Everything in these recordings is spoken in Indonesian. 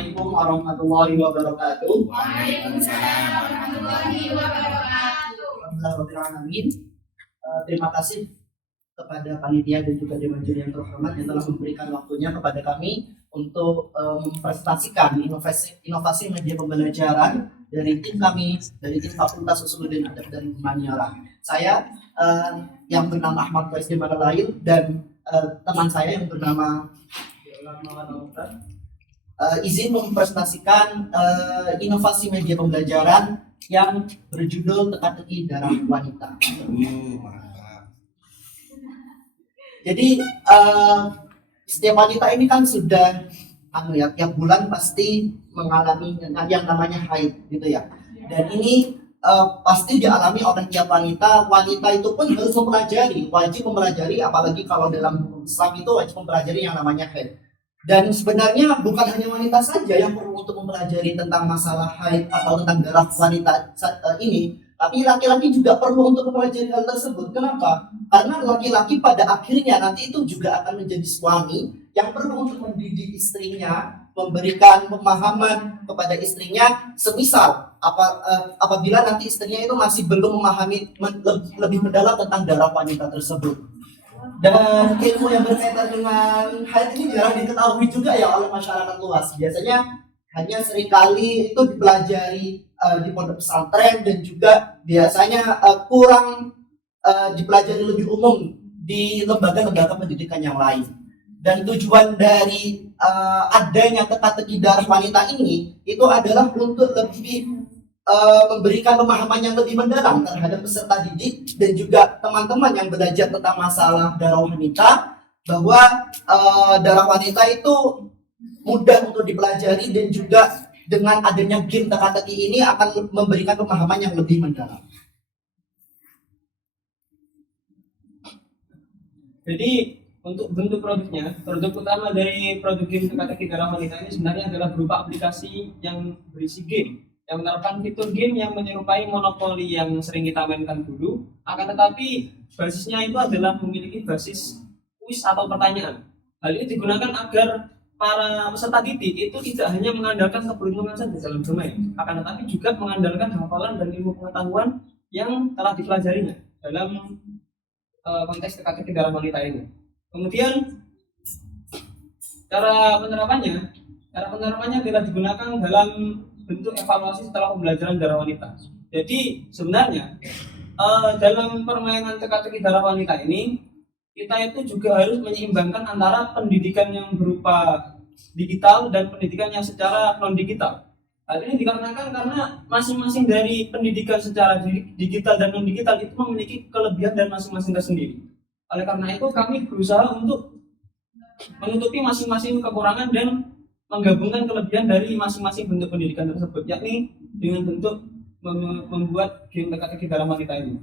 Assalamualaikum warahmatullahi wabarakatuh. Waalaikumsalam warahmatullahi wabarakatuh. Alhamdulillahirrahmanirrahim. Terima kasih kepada panitia dan juga dewan juri yang terhormat yang telah memberikan waktunya kepada kami untuk mempresentasikan inovasi media pembelajaran dari tim kami, dari tim Fakultas Usuluddin Adab dan Humaniora. Saya yang bernama Ahmad Faiz Malalail dan teman saya yang bernama izin mempresentasikan inovasi media pembelajaran yang berjudul Teka-teki Darah Wanita. Jadi setiap wanita ini kan sudah tiap bulan pasti mengalami yang namanya haid gitu ya. Dan ini pasti dialami oleh tiap wanita. Wanita itu pun harus wajib mempelajari, apalagi kalau dalam Islam itu wajib mempelajari yang namanya haid. Dan sebenarnya bukan hanya wanita saja yang perlu untuk mempelajari tentang masalah haid atau tentang darah wanita ini, tapi laki-laki juga perlu untuk mempelajari hal tersebut. Kenapa? Karena laki-laki pada akhirnya nanti itu juga akan menjadi suami yang perlu untuk mendidik istrinya, memberikan pemahaman kepada istrinya, semisal apabila nanti istrinya itu masih belum memahami lebih mendalam tentang darah wanita tersebut. Dan ilmu yang berkaitan dengan haid ini jarang diketahui juga ya oleh masyarakat luas. Biasanya hanya seringkali itu dipelajari di pondok pesantren dan juga biasanya kurang dipelajari lebih umum di lembaga-lembaga pendidikan yang lain. Dan tujuan dari adanya teka-teki darah wanita ini itu adalah untuk lebih memberikan pemahaman yang lebih mendalam terhadap peserta didik dan juga teman-teman yang belajar tentang masalah darah wanita, bahwa darah wanita itu mudah untuk dipelajari dan juga dengan adanya game teka-teki ini akan memberikan pemahaman yang lebih mendalam. Jadi untuk bentuk produknya, produk utama dari produk game teka-teki darah wanita ini sebenarnya adalah berupa aplikasi yang berisi game yang menerapkan fitur game yang menyerupai monopoli yang sering kita mainkan dulu, akan tetapi basisnya itu adalah memiliki basis kuis atau pertanyaan. Hal ini digunakan agar para peserta didik itu tidak hanya mengandalkan keberuntungan saja dalam bermain, akan tetapi juga mengandalkan hafalan dan ilmu pengetahuan yang telah dipelajarinya dalam konteks teka-teki darah wanita ini. Kemudian cara penerapannya adalah digunakan dalam bentuk evaluasi setelah pembelajaran darah wanita. Jadi sebenarnya dalam permainan teka-teki darah wanita ini kita itu juga harus menyeimbangkan antara pendidikan yang berupa digital dan pendidikan yang secara non digital. Hal ini dikarenakan karena masing-masing dari pendidikan secara digital dan non digital itu memiliki kelebihan dan masing-masing tersendiri. Oleh karena itu kami berusaha untuk menutupi masing-masing kekurangan dan menggabungkan kelebihan dari masing-masing bentuk pendidikan tersebut, yakni dengan bentuk membuat game teka-teki darah wanita ini.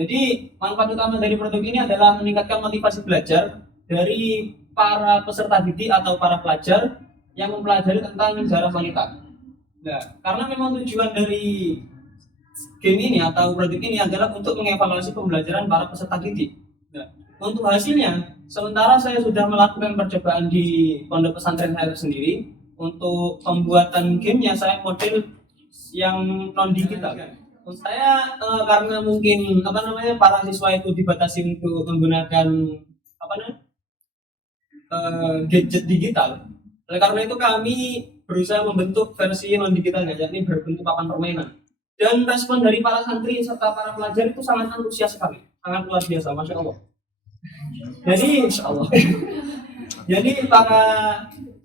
Jadi manfaat utama dari produk ini adalah meningkatkan motivasi belajar dari para peserta didik atau para pelajar yang mempelajari tentang darah wanita. Nah, karena memang tujuan dari game ini atau produk ini adalah untuk mengevaluasi pembelajaran para peserta didik. Nah, untuk hasilnya, sementara saya sudah melakukan percobaan di pondok pesantren saya sendiri. Untuk pembuatan gamenya saya model yang non digital. Saya karena mungkin para siswa itu dibatasi untuk menggunakan gadget digital. Oleh karena itu kami berusaha membentuk versi non digitalnya, yakni berbentuk papan permainan. Dan respon dari para santri serta para pelajar itu sangat antusias sekali, sangat luar biasa, masya Allah. Jadi insya Allah. Jadi para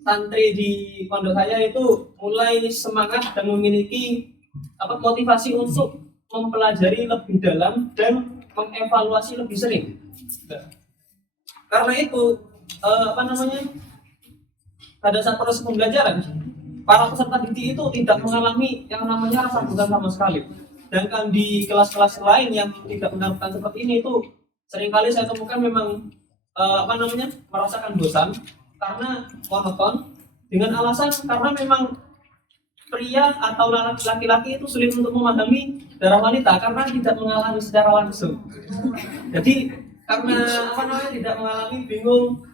santri di pondok saya itu mulai semangat dan memiliki motivasi untuk mempelajari lebih dalam dan mengevaluasi lebih sering. Karena itu pada saat proses pembelajaran para peserta didik itu tidak mengalami yang namanya rasa bosan sama sekali. Dan kan di kelas-kelas lain yang tidak menerapkan seperti ini itu seringkali saya temukan memang merasakan bosan karena monoton dengan alasan karena memang pria atau laki-laki itu sulit untuk memahami darah wanita karena tidak mengalami secara langsung. Jadi karena tidak mengalami bingung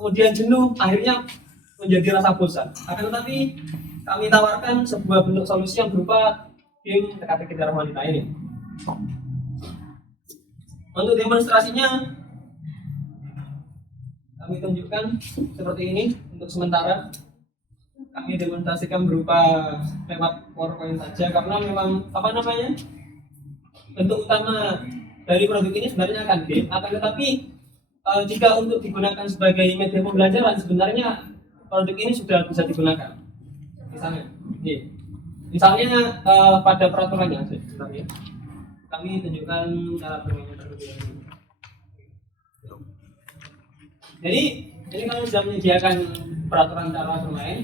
kemudian jenuh, akhirnya menjadi rasa bosan. Akan tetapi kami tawarkan sebuah bentuk solusi yang berupa game teka-teki darah wanita ini. Untuk demonstrasinya kami tunjukkan seperti ini. Untuk sementara kami demonstrasikan berupa lewat PowerPoint saja, karena memang bentuk utama dari produk ini sebenarnya akan game. Akan tetapi jika untuk digunakan sebagai media pembelajaran, sebenarnya produk ini sudah bisa digunakan. Misalnya pada peraturannya sebenarnya kami tunjukkan cara bermainnya terlebih dahulu. Jadi ini kami sudah menyediakan peraturan cara bermain.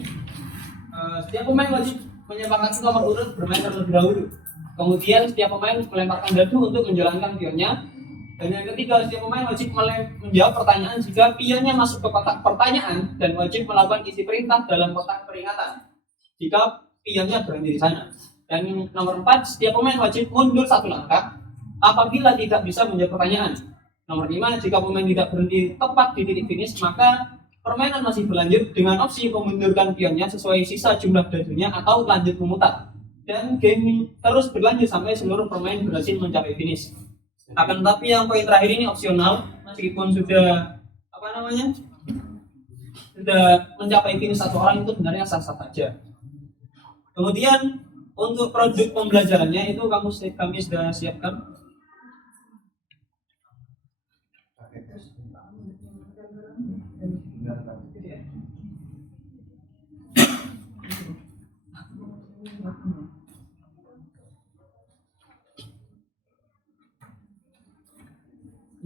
Setiap pemain wajib menyepakati nomor urut bermain terlebih dahulu. Kemudian setiap pemain melemparkan dadu untuk menjalankan pionnya. Dan yang ketiga, setiap pemain wajib menjawab pertanyaan jika pionnya masuk ke kotak pertanyaan dan wajib melakukan isi perintah dalam kotak peringatan jika pionnya berhenti di sana. Dan nomor 4, setiap pemain wajib mundur 1 langkah apabila tidak bisa menjawab pertanyaan. Nomor 5, jika pemain tidak berhenti tepat di titik finish, maka permainan masih berlanjut dengan opsi memundurkan pionnya sesuai sisa jumlah dadunya atau lanjut memutar. Dan game terus berlanjut sampai seluruh pemain berhasil mencapai finish. Akan tetapi yang poin terakhir ini opsional, meskipun sudah sudah mencapai finish satu orang itu sebenarnya sah-sah saja. Kemudian untuk produk pembelajarannya itu kami sudah siapkan.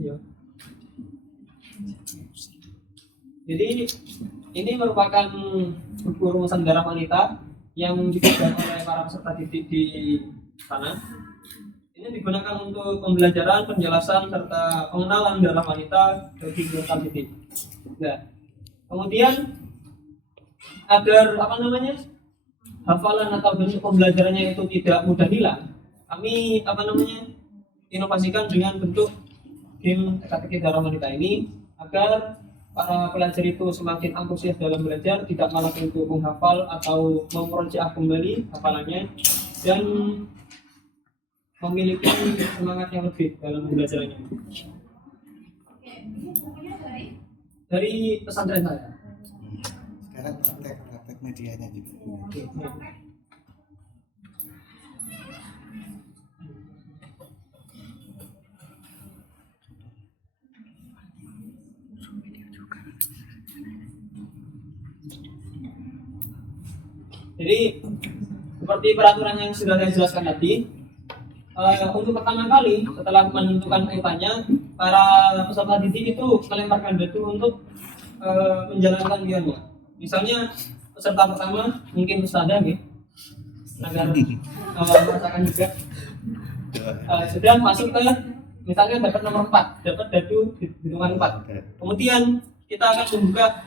Iya. Jadi ini merupakan buku rumusan darah wanita yang dipegang oleh para peserta didik di sana. Ini digunakan untuk pembelajaran, penjelasan, serta pengenalan darah wanita bagi peserta didik. Nah, kemudian agar hafalan atau bentuk pembelajarannya itu tidak mudah hilang, kami inovasikan dengan bentuk game teka-teki darah wanita ini agar para pelajar itu semakin antusias dalam belajar, tidak malah untuk menghafal atau memerojak kembali hafalannya dan memiliki semangat yang lebih dalam belajarnya. Dari pesantren saya. Sekarang praktek medianya juga. Jadi seperti peraturan yang sudah saya jelaskan tadi, untuk pertama kali setelah menentukan urutannya, para peserta didik itu melemparkan dadu untuk menjalankan pionnya. Misalnya peserta pertama mungkin Ustadzah agar merasakan juga sudah masuk ke misalnya dapat nomor 4, dapat dadu hitungan 4. Kemudian kita akan membuka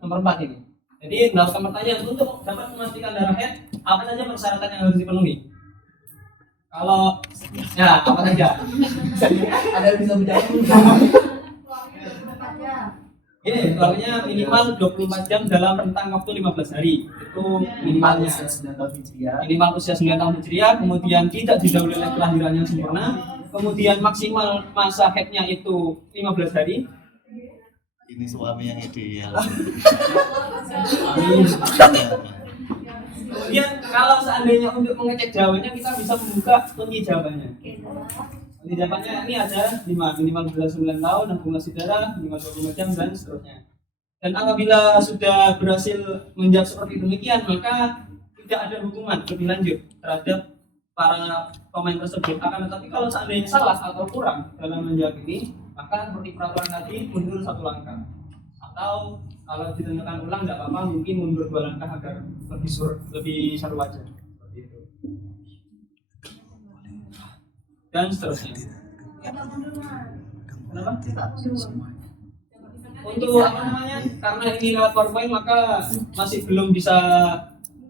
nomor 4 ini. Jadi melakukan pertanyaan untuk dapat memastikan darah head, apa saja persyaratan yang harus dipenuhi? Kalau ya apa saja? Ada yang bisa menjawab? Ini waktunya minimal 24 jam dalam rentang waktu 15 hari. Itu minimalnya. Minimal usia 9 tahun Hijriah, kemudian tidak didahului oleh kelahiran yang sempurna, kemudian maksimal masa headnya itu 15 hari. Ini suami yang ideal. Amin. Kemudian kalau seandainya untuk mengecek jawabannya, kita bisa membuka kunci jawabannya. Kunci jawabannya ini ada 5, minimal 9 tahun, 16 darah, minimal 25 jam, dan seterusnya. Dan apabila sudah berhasil menjawab seperti demikian, maka tidak ada hukuman lebih lanjut terhadap para pemain tersebut. Akan tetapi kalau seandainya salah atau kurang dalam menjawab ini, maka seperti peraturan tadi, mundur 1 langkah. Atau kalau ditentukan ulang tidak apa-apa, mungkin mundur 2 langkah agar lebih seru aja. Seperti itu. Dan seterusnya. Kenapa? Untuk karena ini lewat PowerPoint, maka masih belum bisa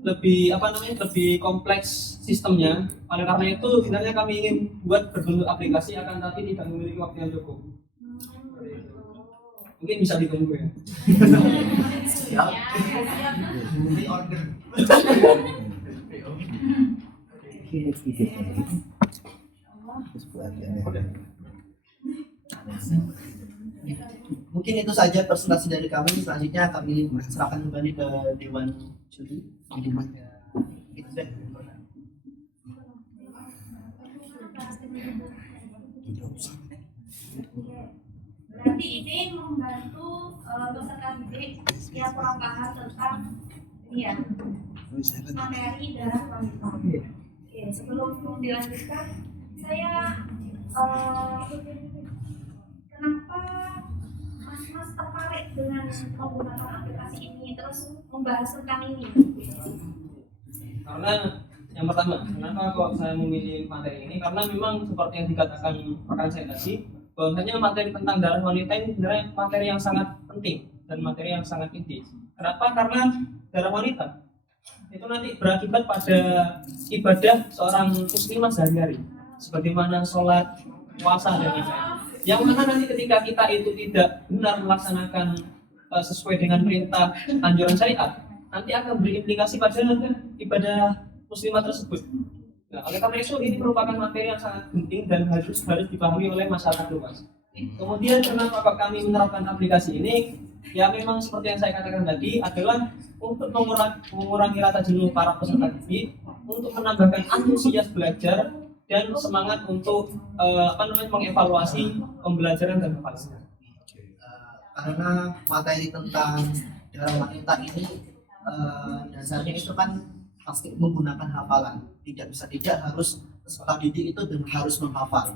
lebih lebih kompleks sistemnya. Oleh karena itu sebenarnya kami ingin buat berbentuk aplikasi, akan tapi tidak memiliki waktu yang cukup. Mungkin bisa ditunggu ya. Siap. Ini order. Mungkin itu saja presentasi dari kami. Selanjutnya kami serahkan kembali ke Dewan Juri. Itu deh. Berarti ini membantu peserta didik yang kurang paham tentang ini ya, materi darah wanita. Oke, sebelum dilanjutkan, saya kenapa Mas tertarik dengan menggunakan aplikasi ini terus membahas tentang ini? Karena yang pertama, kenapa kok saya memilih materi ini? Karena memang seperti yang dikatakan rekan saya tadi, bahwasanya materi tentang darah wanita ini sebenarnya materi yang sangat penting dan materi yang sangat inti. Kenapa? Karena darah wanita itu nanti berakibat pada ibadah seorang muslimah sehari-hari, sebagaimana sholat, puasa dan lain-lain. Yang mana nanti ketika kita itu tidak benar melaksanakan sesuai dengan perintah anjuran syariat, nanti akan berimplikasi pada ibadah muslimah tersebut. Nah, oleh karena itu ini merupakan materi yang sangat penting dan harus dipahami oleh masyarakat luas. Kemudian kenapa kami menerapkan aplikasi ini? Ya memang seperti yang saya katakan tadi adalah untuk mengurangi rasa jenuh para peserta didik, untuk menambahkan antusias belajar dan semangat untuk mengevaluasi pembelajaran dan hafalan. Karena materi tentang darah wanita ini dasarnya itu kan pasti menggunakan hafalan. Tidak bisa tidak harus peserta didik itu harus menghafal.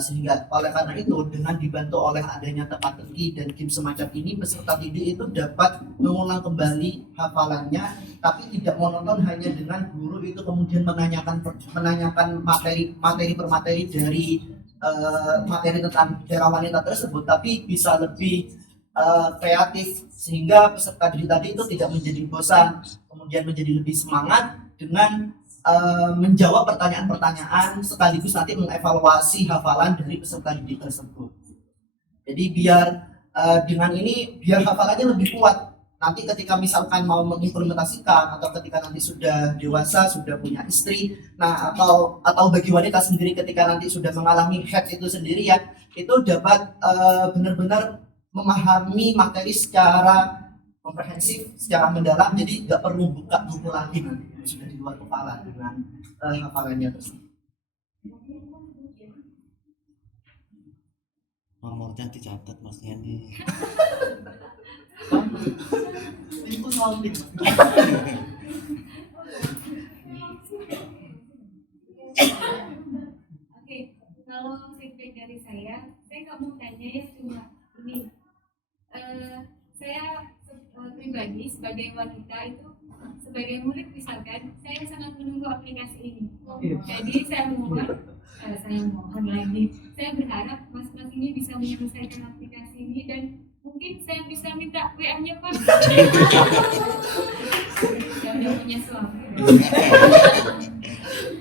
Sehingga oleh karena itu dengan dibantu oleh adanya teka-teki dan game semacam ini, peserta didik itu dapat mengulang kembali hafalannya, tapi tidak monoton hanya dengan guru itu kemudian menanyakan materi per materi dari materi tentang darah wanita tersebut, tapi bisa lebih kreatif sehingga peserta didik tadi itu tidak menjadi bosan, kemudian menjadi lebih semangat dengan menjawab pertanyaan-pertanyaan sekaligus nanti mengevaluasi hafalan dari peserta didik tersebut. Jadi biar dengan ini biar hafalannya lebih kuat. Nanti ketika misalkan mau mengimplementasikan atau ketika nanti sudah dewasa, sudah punya istri, nah atau bagi wanita sendiri ketika nanti sudah mengalami haid itu sendiri ya, itu dapat benar-benar memahami materi secara komprehensif, secara mendalam, jadi nggak perlu buka buku lagi nanti sudah di luar kepala dengan hafalannya tersebut. Nomornya dicatat Mas Yani. Itu solid. Oke, kalau feedback dari saya nggak mau tanya ya cuma ini. Saya pribadi sebagai wanita itu, sebagai murid misalkan, saya sangat menunggu aplikasi ini. Jadi saya mohon lagi, saya berharap mas-mas ini bisa menyelesaikan aplikasi ini dan mungkin saya bisa minta WA-nya Pak. Saya udah punya suami.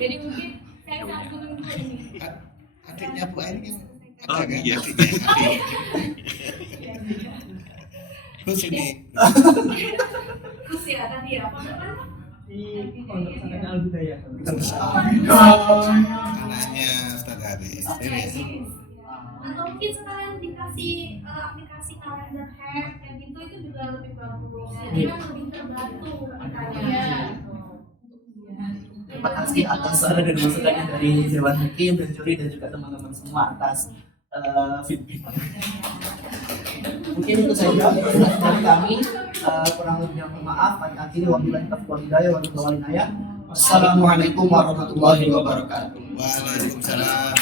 Jadi mungkin saya sangat menunggu ini. Adiknya Bu Aini kan? Oh iya. Terus ini Terus ya tadi ya, apa namanya? Di pondok pesantren Al-Hidayah. anaknya Ustaz Haris. Ini. Atau mungkin sekalian dikasih aplikasi kalender hack kayak gitu, itu juga lebih bagus. Jadi kan lebih terbantu kitanya. Terima kasih atas saran dan masukannya dari Dewan Hakim dan juri dan juga teman-teman semua atas feedback. Mungkin itu saja dari kami. Kurang lebihnya mohon maaf. Kami akhiri wabillahi taufiq wal hidayah wa billahi. Wassalamualaikum warahmatullahi wabarakatuh. Waalaikumsalam.